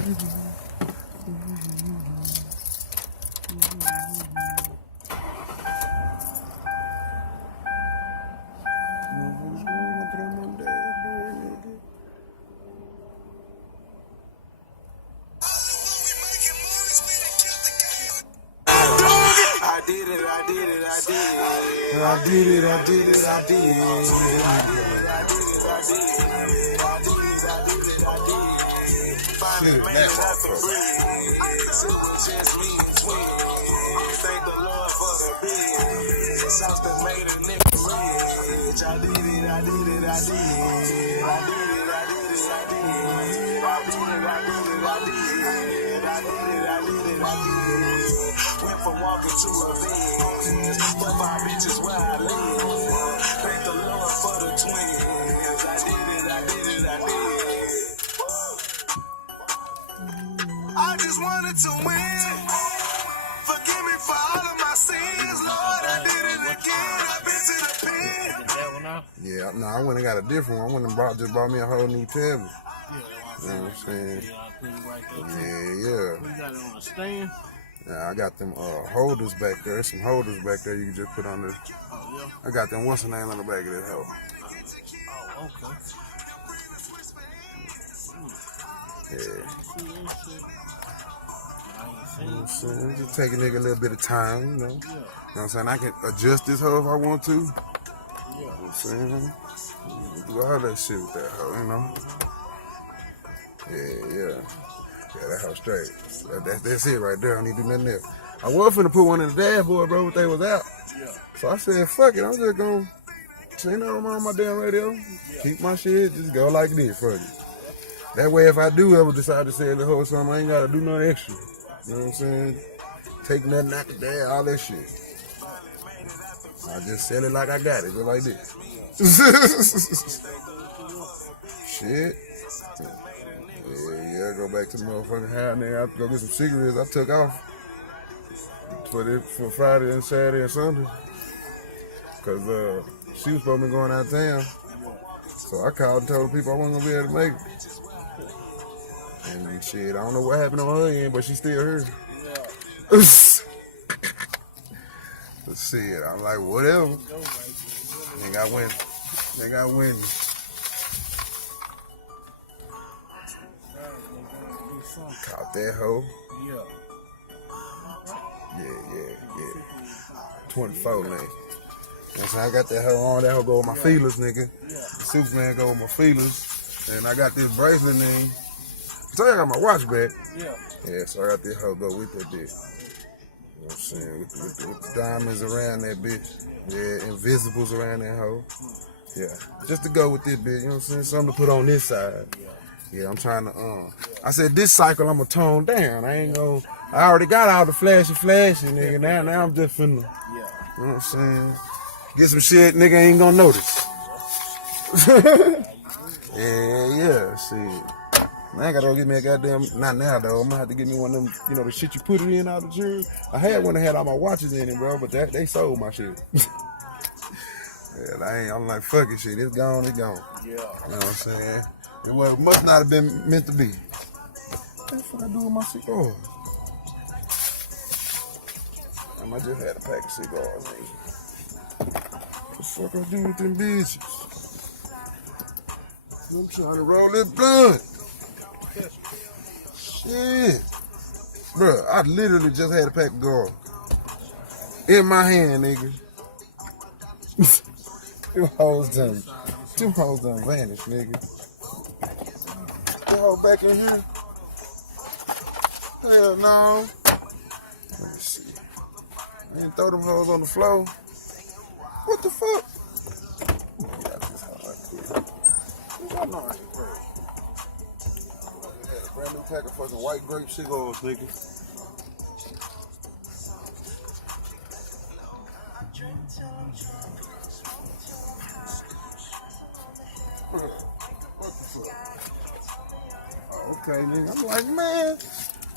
Thank the Lord for the bridge. Sauce that made a nigga rich. I did it, I did it, I did it. I did it, I did it, I did it. I did it, I did it, I did it. I did it, I did it, I did it. Went from walking to a bed. But my bitches where I live. Thank the Lord for the twins. I did it, I did it, I did it. I just wanted to win. Forgive me for all of my sins, Lord. I did it again. I've been to the pen. Yeah, no, I went and got a different one. I went and just bought me a whole new tablet. You know what I'm saying? Yeah. You got it on a stand? Yeah, I got them holders back there. Some holders back there you can just put on the. Oh, yeah. I got them. What's the name on the back of that hoe? Oh, okay. Yeah. You know what I'm saying? Just take a nigga a little bit of time, you know. You know what I'm saying? I can adjust this hoe if I want to. You know what I'm saying? Do all that shit with that hoe, you know? Yeah, that hoe straight. That's it right there. I don't need to do nothing else. I was finna put one in the dashboard, bro, but they was out. So I said, fuck it, I'm just gonna say nothing on my damn radio. Keep my shit, just go like this, fuck it. That way, if I do ever decide to sell the whole something, I ain't gotta do nothing extra. You know what I'm saying? Take nothing out the day, all that shit. I just sell it like I got it, just like this. Shit. Yeah, go back to the motherfucking house, nigga. I go get some cigarettes. I took off for Friday and Saturday and Sunday. Cause she was supposed to be going out of town. So I called and told the people I wasn't gonna be able to make it. And shit, I don't know what happened on her end, but she still here. But shit, I'm like, whatever. Nigga, I win. Caught that hoe. Yeah. 24, man. So I got that hoe on. That hoe go with my feelers, nigga. The Superman go with my feelers. And I got this bracelet name. So I got my watch back. Yeah, so I got this hoe go with that bitch. You know what I'm saying? With the diamonds around that bitch. Yeah, invisibles around that hoe. Yeah, just to go with this bitch, you know what I'm saying? Something to put on this side. Yeah, I'm trying to, I said this cycle I'm gonna tone down. I already got all the flashy, nigga. Now I'm just finna, you know what I'm saying? Get some shit, nigga ain't gonna notice. yeah, shit. Now I gotta go get me a goddamn, not now though, I'm gonna have to get me one of them, you know, the shit you put it in out of the jury. I had one that had all my watches in it, bro, but they sold my shit. Yeah, I'm like, fuck it, shit, it's gone. You know what I'm saying? It must not have been meant to be. What the fuck I do with my cigars? I just had a pack of cigars, nigga. What the fuck I do with them bitches? I'm trying to roll this blunt. Shit. Bruh, I literally just had a pack of gum in my hand, nigga. Them hoes done vanished, nigga. That hoe back in here? Hell no. Let me see. I ain't throw them hoes on the floor. What the fuck? I got this hoe right quick. I know I ain't crazy. I had a brand new pack of fucking white grape cigars, nigga. What the fuck? Okay, nigga. I'm like, man,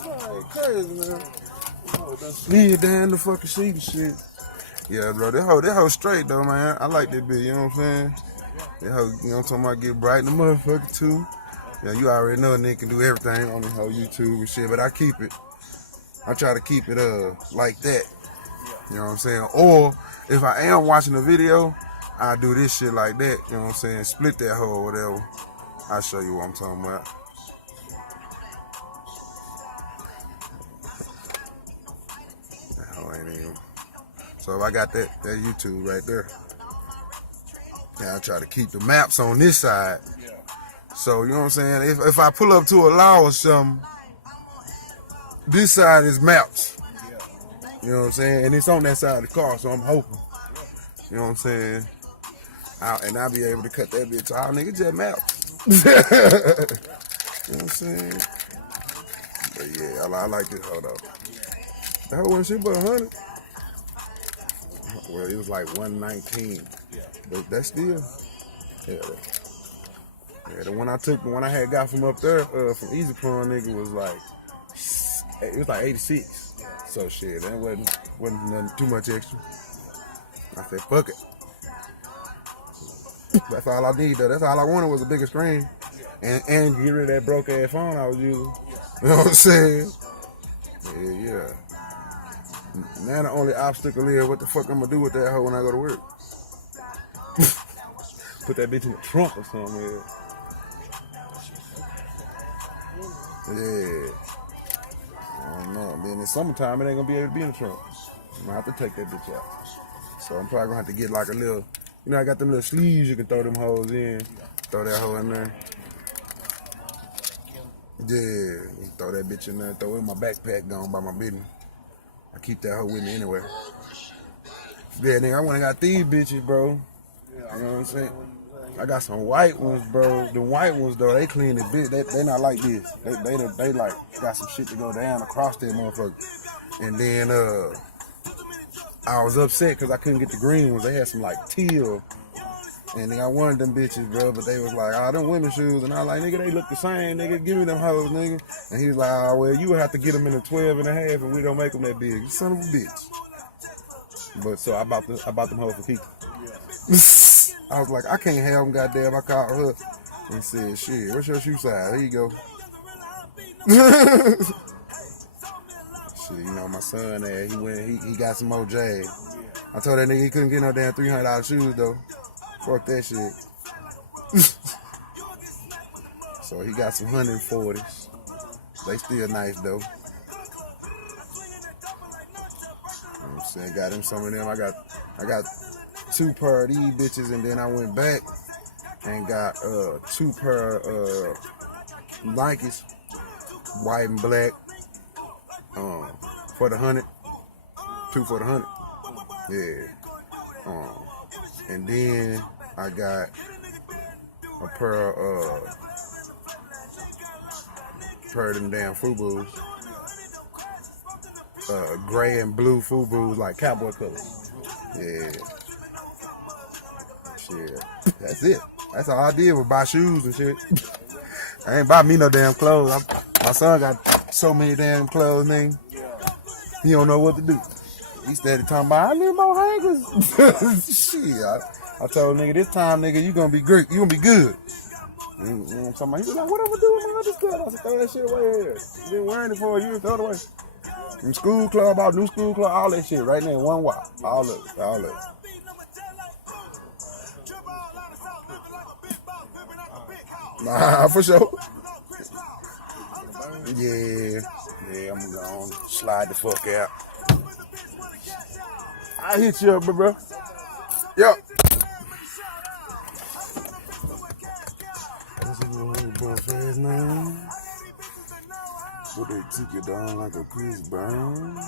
I ain't crazy, man. Oh, done slid down the fucking sheet and shit. Yeah, bro, that hoe straight though, man. I like that bitch, you know what I'm saying? That hoe, you know what I'm talking about, get bright in the motherfucker too. Yeah, you already know a nigga can do everything on the whole YouTube and shit, but I keep it. I try to keep it like that. You know what I'm saying? Or if I am watching a video, I do this shit like that. You know what I'm saying? Split that hoe or whatever. I'll show you what I'm talking about. That hoe ain't even. So if I got that YouTube right there, and I try to keep the maps on this side. So you know what I'm saying? If I pull up to a law or something, this side is maps. You know what I'm saying? And it's on that side of the car, so I'm hoping. You know what I'm saying? And I'll be able to cut that bitch off. Nigga, just maps. You know what I'm saying? But yeah, I like this hoe though. That hoe wasn't shit but 100. Well, it was like 119. But that's still, yeah, the one I had got from up there, from Easy Prawn, nigga, was like, it was like 86. So shit, that wasn't nothing too much extra. I said, fuck it. That's all I need though. That's all I wanted was a bigger screen. And get rid of that broke ass phone I was using. You know what I'm saying? Yeah. Now the only obstacle is what the fuck I'm gonna do with that hoe when I go to work. Put that bitch in the trunk or something. Yeah. I don't know. Then in the summertime, it ain't gonna be able to be in the trunk. I'm gonna have to take that bitch out. So I'm probably gonna have to get like a little, you know, I got them little sleeves you can throw them hoes in. Throw that hoe in there. Yeah. Throw that bitch in there. Throw it in my backpack going by my business. I keep that hoe with me anyway. Yeah, nigga, I went and got these bitches, bro. You know what I'm saying? I got some white ones, bro. The white ones, though, they clean the bitch. They not like this. They like got some shit to go down across that motherfucker. And then I was upset because I couldn't get the green ones. They had some like teal. And then I wanted them bitches, bro, but they was like, oh, them women's shoes. And I was like, nigga, they look the same, nigga. Give me them hoes, nigga. And he was like, oh, well, you would have to get them in a 12 and a half and we don't make them that big. You son of a bitch. But so I bought them hoes for Kiki. I was like, I can't have them, goddamn. I called her and said, shit, what's your shoe size? There you go. Shit, you know, my son there, he got some more J's. I told that nigga he couldn't get no damn $300 shoes, though. Fuck that shit. So he got some 140s. They still nice, though. You know what I'm saying? Got him some of them. I got 2 pair of these bitches, and then I went back and got 2 pair of Nikes, white and black, for the 100, 2 for the 100, yeah. And then I got a pair of them damn FUBUs, gray and blue FUBUs, like cowboy colors, yeah. Shit, that's it. That's all I did was buy shoes and shit. I ain't buy me no damn clothes. My son got so many damn clothes, nigga. He don't know what to do. He started talking about, I need more hangers. Shit, I told nigga, this time, nigga, you gonna be great. You gonna be good. You know what I'm talking about? He was like, what am I doing with my other stuff? I said, throw that shit away here. You been wearing it for a year, throw it away. From school club, about new school club, all that shit right there in one wop. All of it. Nah, for sure. Yeah, I'm gonna slide the fuck out. I hit you up, bro. Yo. What's up, little boy fast, man? But they took it down like a Chris Brown.